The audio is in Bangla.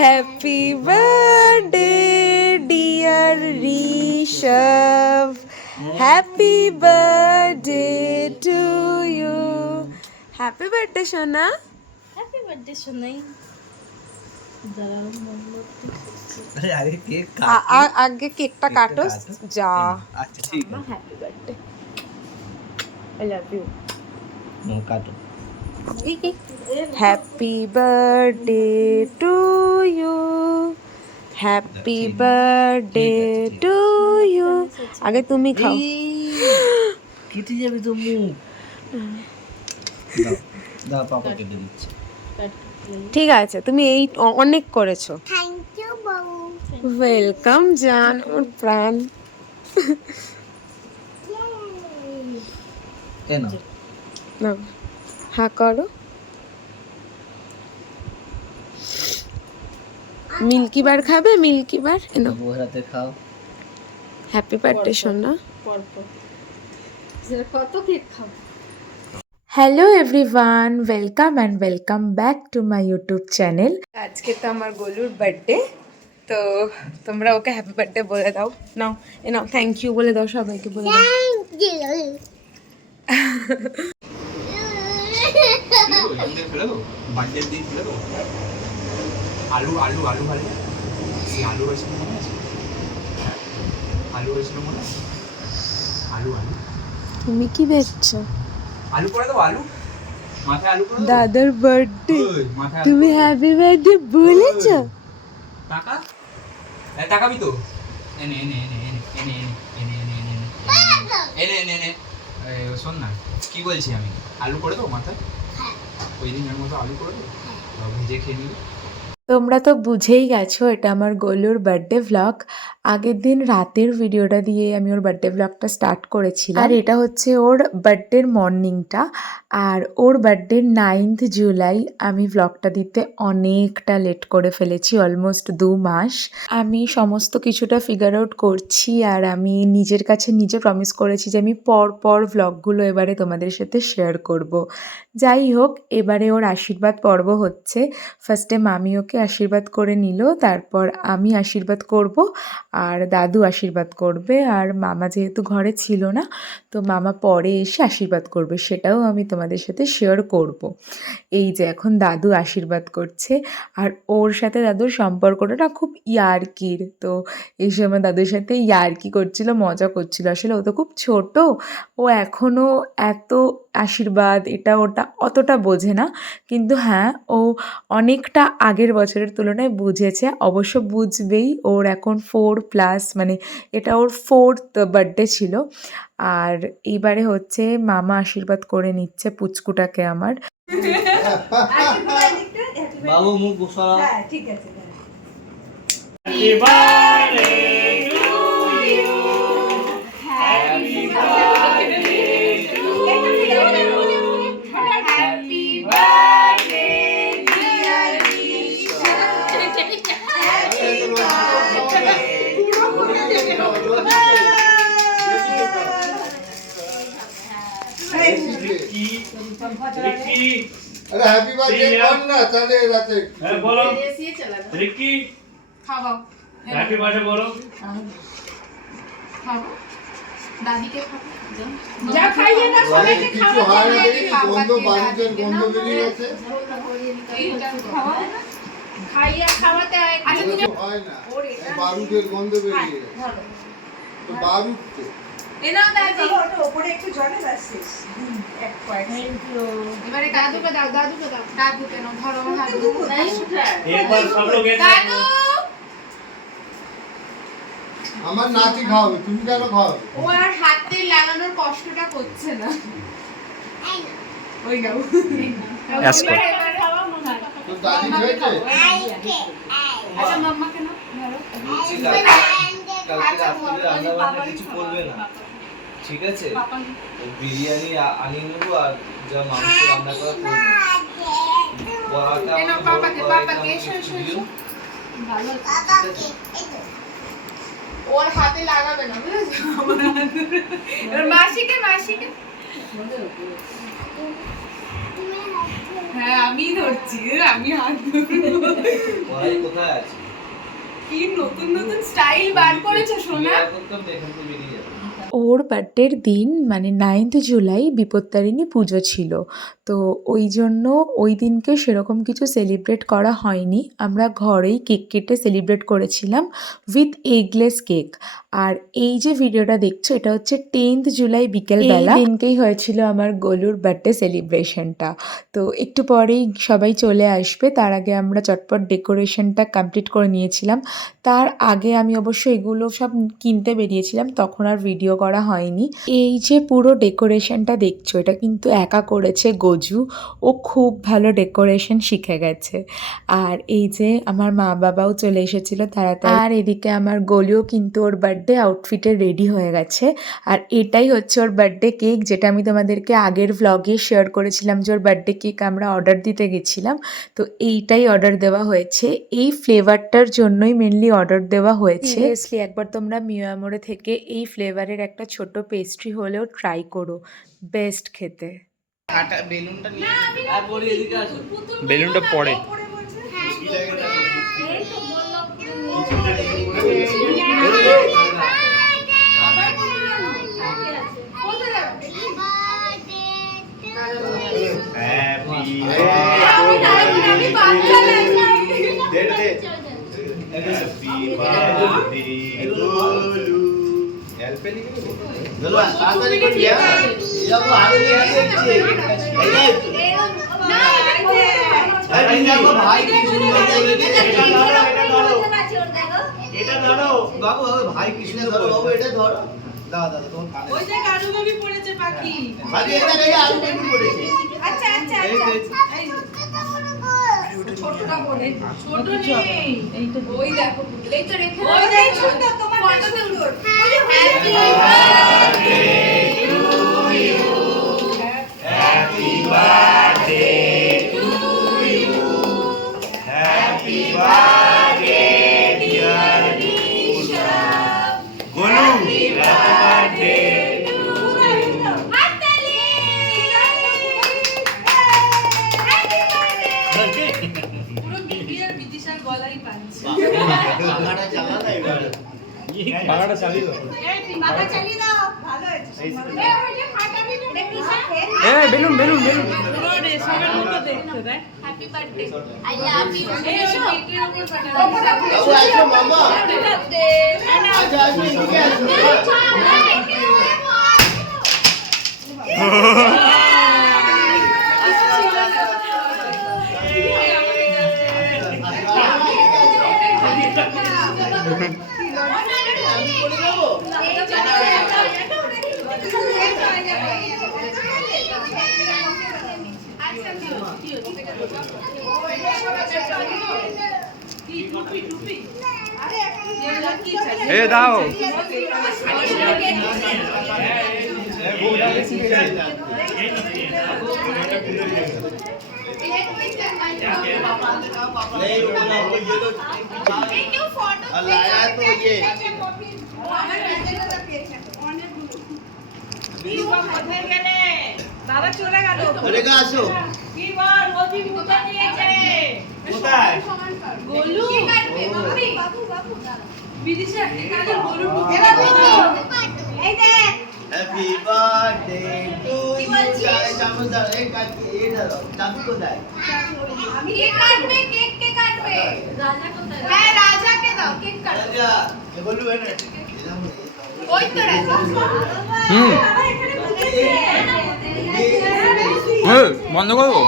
Happy birthday, dear Rishabh. Happy birthday to you. Happy birthday, Shona. Happy birthday Sonai. দাঁড়াও মোমবাতি। अरे आगे केक আগে কেকটা কাটো যা। अच्छा ठीक है happy birthday. I love you. नो काटो Happy birthday to you. Happy birthday to you. আগে তুমি খাও। কেটে যাবে তো মুখ দাও দাও পাপা কেটে দিচ্ছে ঠিক আছে, তুমি এই অনেক করেছো। Thank you Babu. ওয়েলকাম জান ওর প্রাণ। এ না নাও হা করো। মিল্কি বার খাবে? মিল্কি বার এনো। বউ হাতে খাও হ্যাপি বার্থডে সোনা। পরপর কত কেক খাবো? Hello everyone, welcome and welcome back to my YouTube channel. আজকে তো আমার গোলুর বার্থডে, তো তোমরা ওকে হ্যাপি বার্থডে বলে দাও। নাও এ নাও, থ্যাংক ইউ বলে দাও, সবাইকে বলে দাও। আলু আলু আলু ভালো আলু হয়েছিল মনে আছে? আলু হয়েছিল মনে আছে? আলু আলু তুমি কি দেখছো? আলু করে দাও, আলু মাথায় আলু করে দাও। দাদার বার্থডে, ওই, মাথায় আলু তুমি করে দাও। হ্যাপি বার্থডে বলেছো? টাকা টাকাবি তো এনে এনে এনে এনে এনে এনে এনে এনে এনে এনে এনে এনে শোন না কি বলছি আমি, আলু করে দাও মাথায়, ওই দিনের মতো আলু করে দাও, ভেজে খেয়ে নিবি। তোমরা তো বুঝেই গেছো এটা আমার গোলুর বার্থডে ভ্লগ। আগের দিন রাতের ভিডিওটা দিয়ে আমি ওর বার্থডে ভ্লগটা স্টার্ট করেছিলাম, আর এটা হচ্ছে ওর বার্থডের মর্নিংটা। আর ওর বার্থডে 9th জুলাই। আমি ভ্লগটা দিতে অনেকটা লেট করে ফেলেছি, অলমোস্ট 2 মাস। আমি সমস্ত কিছুটা ফিগার আউট করছি, আর আমি নিজের কাছে নিজে প্রমিস করেছি যে আমি পর ভ্লগগুলো এবারে তোমাদের সাথে শেয়ার করব। যাই হোক, এবারে ওর আশীর্বাদ পর্ব হচ্ছে। ফার্স্টে মামি ওকে আশীর্বাদ করে নিল, তারপর আমি আশীর্বাদ করব, আর দাদু আশীর্বাদ করবে। আর মামা যেহেতু ঘরে ছিল না, তো মামা পরে এসে আশীর্বাদ করবে, সেটাও আমি তোমাদের সাথে শেয়ার করব। এই যে এখন দাদু আশীর্বাদ করছে, আর ওর সাথে দাদুর সম্পর্কটা না খুব ইয়ার্কির। তো এই সময় দাদুর সাথে ইয়ার্কি করছিল, মজা করছিল। আসলে ও তো খুব ছোট, ও এখনও এত আশীর্বাদ এটা ওটা অতটা বোঝে না, কিন্তু হ্যাঁ ও অনেকটা আগের বছরের তুলনায় বুঝেছে, অবশ্য বুঝবেই। ওর এখন 4+, মানে এটা ওর 4th বার্থডে ছিল। আর এইবারে হচ্ছে মামা আশীর্বাদ করে নিচ্ছে পুচকুটাকে আমার। বাবু মুখ বসাও ঠিক আছে। अरे हैप्पी बर्थडे बोल ना चले राते बोलो এসি চলা দাও। रिक्की খাও हैप्पी बर्थडे बोलो খাও দাদিকে খাও যা খাইয়ে না সবাইকে কিছু হয় না দেখি গন্ধ বাড়িতে গন্ধ বেরিয়ে গেছে এইটা খাওয়া খাইয়ে খাওয়াতে হয়। আচ্ছা তুমি কিছু হয় না এই বারুদের গন্ধ বেরিয়ে গেছে তো বারুদ তো এনাও দাদি ওপরে একটু জলে যাচ্ছিস। এবারে দাদুকে দাও, দাদুকে দাও, দাদুকে নাও, ধরো হাত নাই উঠা एक बार सब लोग एक দাদু আমার নাতি খাওয়াবে তুমি কেন খাওয়াবে ও আর হাতে লাগানোর কষ্টটা করছে না। ওই নাও Yes, sir. এবারে খাওয়া মনে হয়। তো দাদি খেয়েছে আচ্ছা মাম্মাকে নাও ধরো। বলছি কালকে রাত্রে রান্না বান্না কিছু করবে না ঠিক আছে ওই বিরিয়ানি আনিয়ে নেবো আর যা মাংস রান্না করা করবো বড়াটা এ নাও পাপাকে, পাপাকে এসো এসো এসো। ভালো ওর হাতে লাগাবে না বুঝেছো? এবার মাসিকে মাসিকে হ্যাঁ আমি ধরছি, আমি হাত ধরবো। লড়াই কোথায় আছে? কি নতুন নতুন স্টাইল বার করেছো সোনা। বিয়ে করতাম তো এখান থেকে বেরিয়ে যাবে। ওর বার্থডের দিন মানে 9th জুলাই বিপত্তারিণী পুজো ছিল, তো ওই জন্য ওই দিনকে সেরকম কিছু সেলিব্রেট করা হয়নি। আমরা ঘরেই কেক কেটে সেলিব্রেট করেছিলাম উইথ এগলেস কেক। আর এই যে ভিডিওটা দেখছো এটা হচ্ছে 10th জুলাই বিকেলবেলা, এই দিনকেই হয়েছিল আমার গোলুর বার্থডে সেলিব্রেশনটা। তো একটু পরেই সবাই চলে আসবে, তার আগে আমরা চটপট ডেকোরেশনটা কমপ্লিট করে নিয়েছিলাম। তার আগে আমি অবশ্য এগুলো সব কিনতে বেরিয়েছিলাম, তখন আর ভিডিও করা হয়নি। এই যে পুরো ডেকোরেশনটা দেখছো এটা কিন্তু একা করেছে গজু, ও খুব ভালো ডেকোরেশন শিখে গেছে। আর এই যে আমার মা বাবাও চলে এসেছিল তাড়াতাড়ি। আর এদিকে আমার গোলুও কিন্তু ওর বার্থডে আউটফিটে রেডি হয়ে গেছে। আর এটাই হচ্ছে ওর বার্থডে কেক, যেটা আমি তোমাদেরকে আগের ভ্লগে শেয়ার করেছিলাম যে ওর বার্থডে কেক আমরা অর্ডার দিতে গেছিলাম। তো এইটাই অর্ডার দেওয়া হয়েছে, এই ফ্লেভারটার জন্যই মেনলি অর্ডার দেওয়া হয়েছে। সিরিয়াসলি একবার তোমরা মিয়ামোরে থেকে এই ফ্লেভারের একটা ছোট পেস্ট্রি হলেও ট্রাই করো, বেস্ট খেতে। আর বলি এদিকে আসো। বেলুনটা পড়ে। বাবু ভাই কৃষ্ণ ধরো, বাবু এটা ধরো। দাও দাও তোমার কানে। ওই যে কারু বেবি পড়েছে পাখি। ভাবি এটা দেখে আলু বেবি পড়েছে। আচ্ছা আচ্ছা এই আচ্ছা। যে ছোটটা পড়ে। ছোট নেই। এই তো ওই দেখো এই তো রেখে দাও। ওই দেখো সুন্দর তোমার ফটো সুন্দর। ওই যে happy birthday to you. Happy birthday to you. Happy birthday dear Nisha. Golu happy birthday to you. হাততালি। Happy birthday. পুরো বিবিআর বিদিশার গলাই পাচ্ছে। পাখাটা চালা না এবার। পাখাটা চালিয়ে দাও। মাথা চালিয়ে দাও। ভালো হয়েছে। এই ওই যে ফাটাবি না দেখিস। Balloon balloon balloon. পুরো রেশমের মতো দেখতে দেখ। Happy birthday I love you. এই কেকের উপর ফাটাবি। বাবু আসো মামা। হ্যাপি বার্থডে আচ্ছা আসো এদিকে আসো। আমি করে দেবো। এ দাও। नहीं बोला वो ये तो और लाया तो ये বাবা চলে গেল। अरे का आसो কি বল ওজি মুখে নিয়েছে। কোথায় গোলু কে কাটবে মাম্মি বাবু বাবু বিদিশা কে কাটবে গোলু মুখে। এই দেখ हैप्पी बर्थडे टू यू चाय चामच दाও এই কাকি এই দাও চাবি কোথায় আমি কেক কাটবে কেক কে কাটবে রাজা কোথায় হ্যাঁ রাজা কে দাও কেক কাটবে রাজা ये बोलू है ना ওই তো রাজা হুম বাবা এখানে বসে বন্ধ করবো।